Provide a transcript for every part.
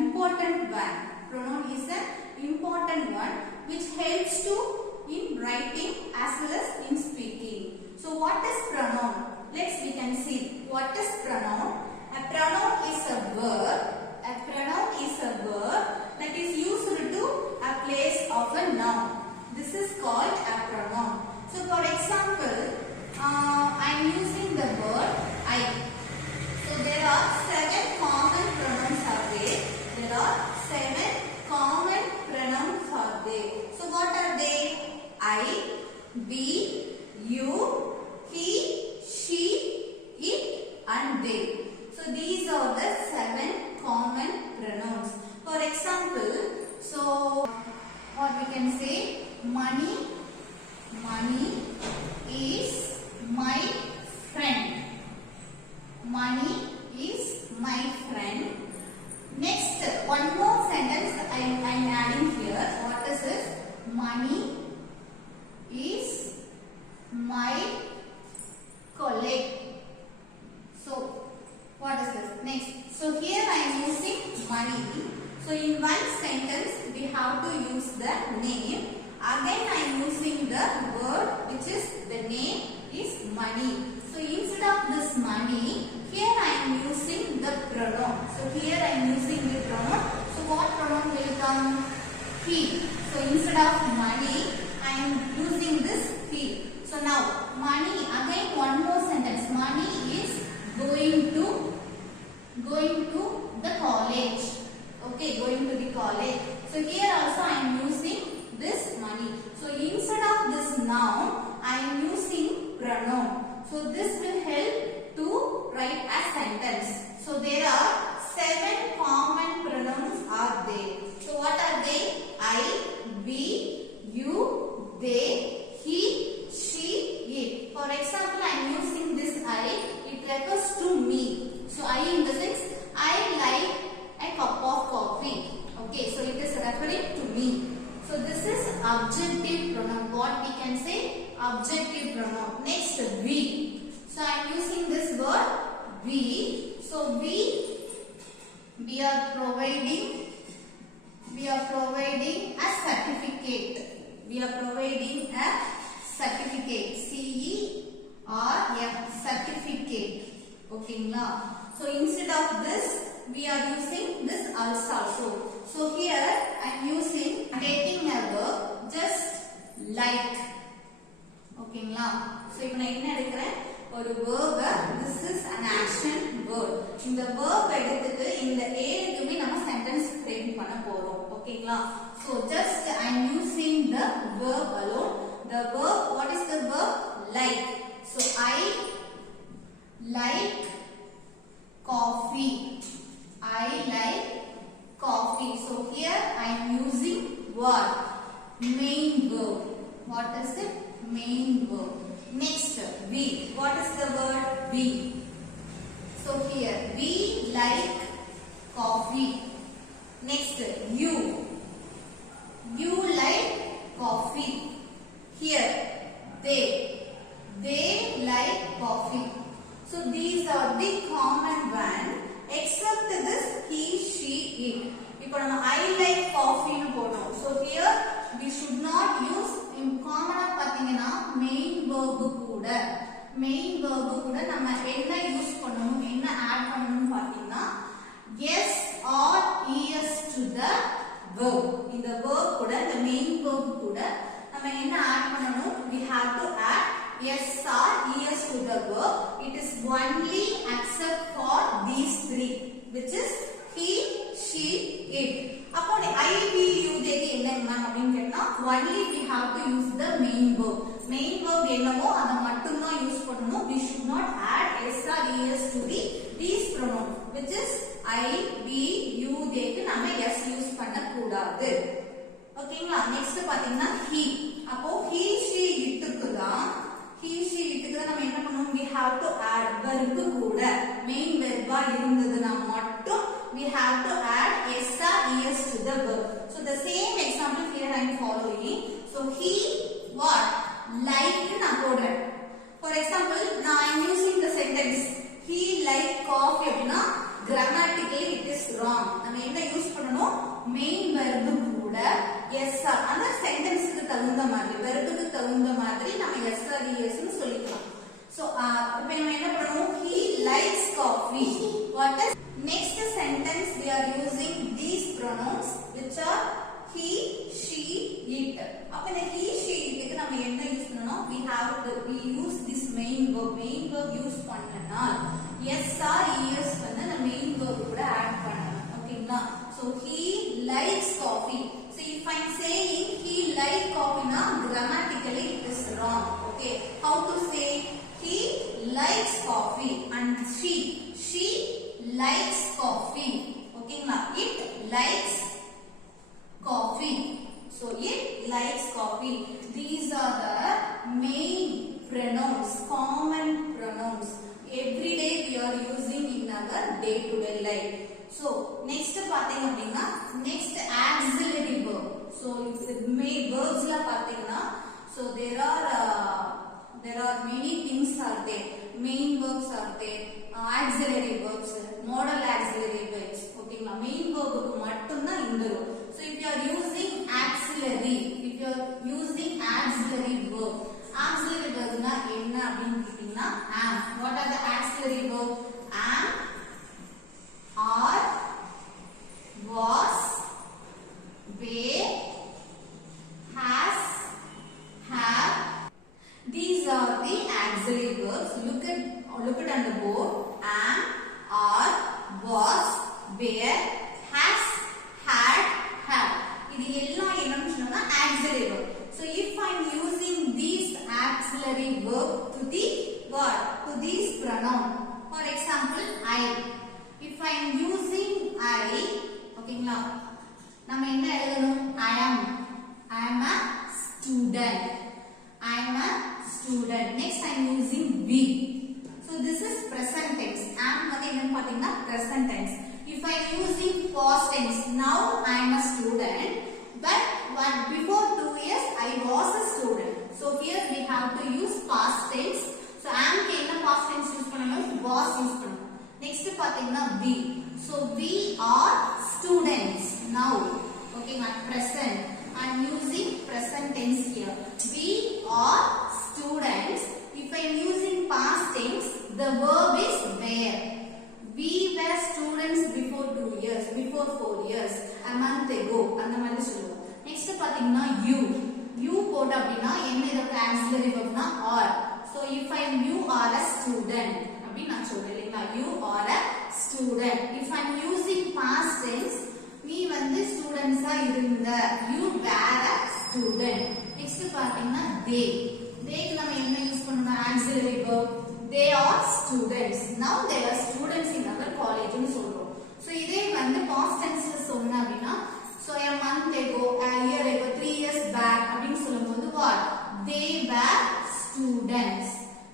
important one. Pronoun is an important one which helps to in writing as well as in speaking. So what is pronoun? We can see what is pronoun. A pronoun is a verb. A pronoun is a verb that is used to a place of a noun. This is called a pronoun. So for example, I am using the word I. So there are 7 common pronouns are there. There are 7 common pronouns are there. So what are they? I, we, you, he, she, it and they. So these are the 7 common pronouns. For example, so what we can say, money is my friend. Money is my friend. Next, one more sentence I am adding here. What is this? Money is my colleague. So what is this? Next, so here I am using money. So in one sentence we have to use the name. Again I am using the word which is the name is money. So instead of this money, here I am using the pronoun. So here I am using the pronoun. So what pronoun will come? He. So instead of money, I am using this he. So now money, again one more sentence. Money is going to the college. Okay, going to the college. So here also I am using this money. So instead of this noun, I am using pronoun. So this will help to write a sentence. So there are 7 common pronouns are there. So what are they? I, we, you, they, he, she, it. For example, I am using this I. It refers to me. So I in the sense I like a cup of coffee. Okay, so it is referring to me. So this is objective pronoun. What we can say? Objective pronoun. Next, we. So I am using this word we. So we are providing a certificate. We are providing a certificate. CERF, certificate. Okay, now. So instead of this, we are using this also. So here I am using taking a verb just like. Okay, now. So if I ஒரு verb, this is an action word. இந்த verb எடுத்துட்டு இந்த ஏக்குமே நம்ம sentence frame பண்ண போறோம். ஓகேங்களா? So just I am using the verb alone. The verb, what is the verb? Like. So I like coffee. I like coffee. So here I am using what? Main verb. What is it? Main verb. Next, we. What is the word? We. So here, we like coffee. Next, you. You like coffee. Here, they. They like coffee. So these are the common one. Except this, he, she, it. Now I like coffee. So here, we should not use common main verb கூட நம்ம என்ன use பண்ணனும் என்ன add பண்ணனும் பாத்தீங்கன்னா yes or es to the verb. இந்த verb கூட இந்த main verb கூட நம்ம என்ன ஆட் பண்ணனும்? We have to add yes or es to the verb. It is only except for these 3, which is he, she, it. அப்போ I, we, you, they என்ன அப்படினு கேட்டா only we have to use the main verb. Main verb என்னவோ அத மட்டும் தான் use பண்ணனும். We should not add s or es to these pronouns, which is I, we, you, they க்கு நாம s யூஸ் பண்ண கூடாது. ஓகேங்களா? நெக்ஸ்ட் பாத்தீங்கன்னா he. அப்போ he, she, it க்கு தான் நம்ம என்ன பண்ணனும்? We have to add verb கூட main verb இருந்ததுனா மட்டும் we have to add s or es to the verb. So the same example here I am following. So he what? Like na போடுறேன். For example, now I am using the sentence he like coffee அப்படினா grammatically it is wrong. நம்ம என்ன use pronouns which are he, she, it. அப்ப இந்த he, she, itக்கு நம்ம என்ன use பண்ணனும்? We use this main verb use பண்ணனால் yes or es வந்து அந்த main verb கூட add பண்ணணும். ஓகேங்களா? So he likes coffee. So if I am saying he like coffee na grammatically it is wrong. Okay, how to say? He likes coffee and she likes coffee. Okay na, it likes coffee. So it likes coffee. These are the main pronouns, common pronouns. Every day we are using in our day to day life. So next பாத்தீங்க அப்படினா next auxiliary verb. So main verbs la பாத்தீங்கன்னா so there are many things are there. Main verbs are there, auxiliary verbs, modal auxiliary verbs. ஓகேங்களா? main verb க்கு மட்டும் தான் இந்த row. So if you are using auxiliary verb, auxiliary verb னா என்ன அப்படினு கேட்டிங்கனா am. What are the auxiliary verb? Am, are, was, were, has, have. These are the auxiliary verbs. Look at on the board. Am, are, was, were, has, had, have. இது எல்லாம் என்னன்னு சொன்னா auxiliary verb. So if I am using these auxiliary verb to the what? To these pronoun. For example, I. If I am using I, ஓகேங்களா? நம்ம என்ன எழுதணும்? I am a student. I am a student. Next I am using we. So this is present tense. Am வந்து என்னன்னு பாத்தீங்கன்னா present tense. If I am using past tense, now I am a student, but before 2 years I was a student. So here we have to use past tense. So am க்கு என்ன past tense use பண்ணணும்? Was use பண்ணணும். Next பாத்தீங்கன்னா we. So we are students now. Okay, at present I am using present tense here. We are students. If I am using past tense, the verb is were. We were students before 2 years, before 4 years, a month ago. அந்த மாதிரி சொல்லுவோம். Next பாத்தீங்கன்னா you போட அப்படினா என்ன இதோட auxiliary verbனா are. So if you are a student அப்படி நான் சொல்றேன் இல்லையா? You are a student. If I am using past tense, நீ வந்து students ஆ இருந்த. You were a student. Next பாத்தீங்கன்னா they க்கு நம்ம என்ன யூஸ் பண்ணனும்? auxiliary verb. They are students. Now they are students in our college னு சொல்றோம். So இதே வந்து past tense ல சொன்னா அப்படினா so a month ago, a year ago, 3 years back அப்படினு சொல்லும்போது what? They were students.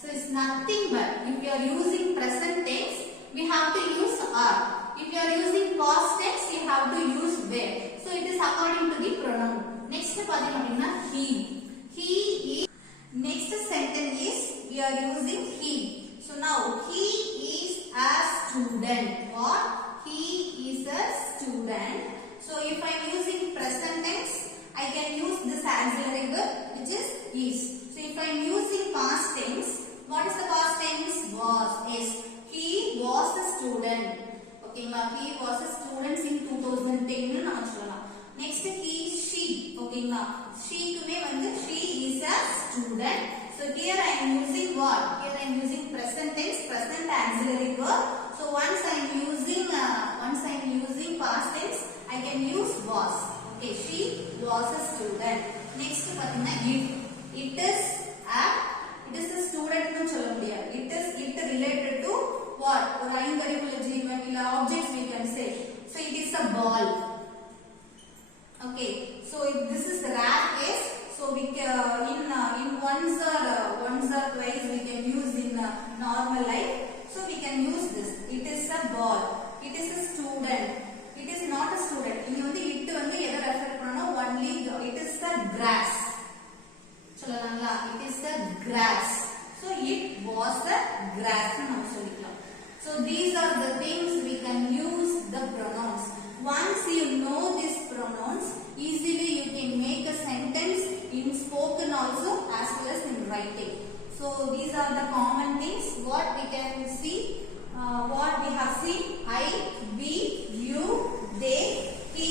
So it's nothing but if you are using present tense, we have to use are. If you are using past tense, you have to use were. So it is according to the pronoun. Next பாத்தீங்க அப்படினா he is. Next sentence is we are using he. So now he is a student. What? He is a student. So if I am using present tense, I can use this auxiliary verb which is. So if I am using past tense, what is the past tense? Was. Yes. He was a student. Okay, he was a student in 2010 னு நாம சொல்லலாம். Next he, she. Okay, she குமே வந்து she is a student. So here I am using what? Here I am using present tense, present auxiliary verb. So once I am using past tense, I can use was. Okay, she was a student. Next பாத்தீங்கன்னா it is a student னு சொல்ல முடியாது. It related to what? ஒரு ஐங்கரியுள்ள ஜீவன் இல்ல objects we can say. So it is a ball. Okay, so this is the rare case. So we can in once or twice we can use in normal life. So we can use this. It is a ball. It is a student. It is not a student. இங்க வந்து it வந்து எதை refer பண்ணனும்? Only it is the grass. சொல்லலாம்ல? It is the grass. So it was the grass னு நம்ம சொல்லிக்கலாம். So these are the things we can use the pronouns. Once you know these pronouns, easily you can make a sentence in spoken also as well as in writing. So these are the common things what we can see. What we have seen: I, we, you, they, he,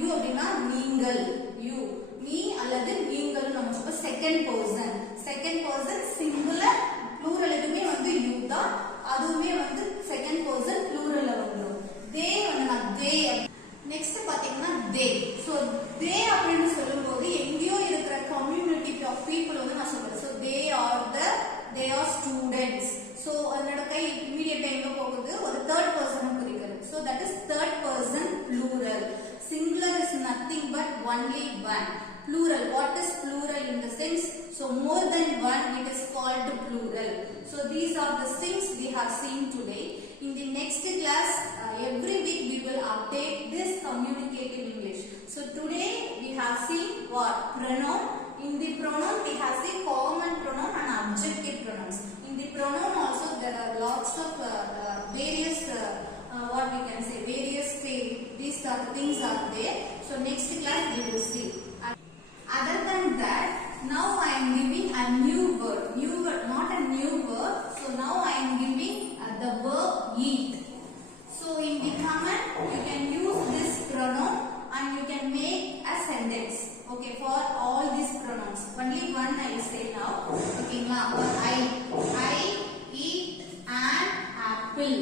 you அப்படினா நீங்கள் you நீ அல்லது நீங்கள் நம்ம சொல்ற second person singular plural எதுமே வந்து you தான் அதுவுமே வந்து செகண்ட் பர்சன் ப்ளூரல்ல வந்துரும் they வந்து they நெக்ஸ்ட் பாத்தீங்கன்னா they so they அப்படினு சொல்லும்போது எங்கயோ இருக்கிற கம்யூனிட்டி ஆஃப் பீப்பிள் வந்து நான் சொல்றேன் so they are students so அதோட கை இமிடியேட்டா எங்க போகுது ஒரு third person குறிக்கிறது so that is third person plural singular is nothing but only one plural what is plural in the sense so more than one it is called plural so these are the things we have seen today in the next class every week we will update this communicative English so today we have seen what pronoun in the pronoun we have seen common pronoun and adjective pronouns in the pronoun also there are lots of various what we can say various these are things are there so next class we will see other than that now I am giving a new word not a new word so now I am giving the verb eat so in the comment you can use this pronoun and you can make a sentence okay for all these pronouns only one I will say now okay ma I eat an apple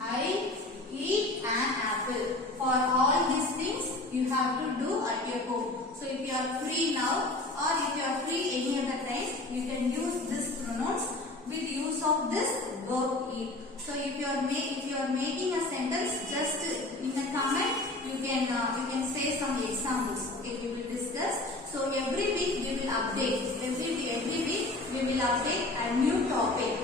I eat an apple for all these things you have to do at your home so if you are free now or if you are free any other time you can use this pronouns with use of this verb eat so if you are making a sentence just in a comment you can say some examples okay we will discuss so every week we will update every week we will update a new topic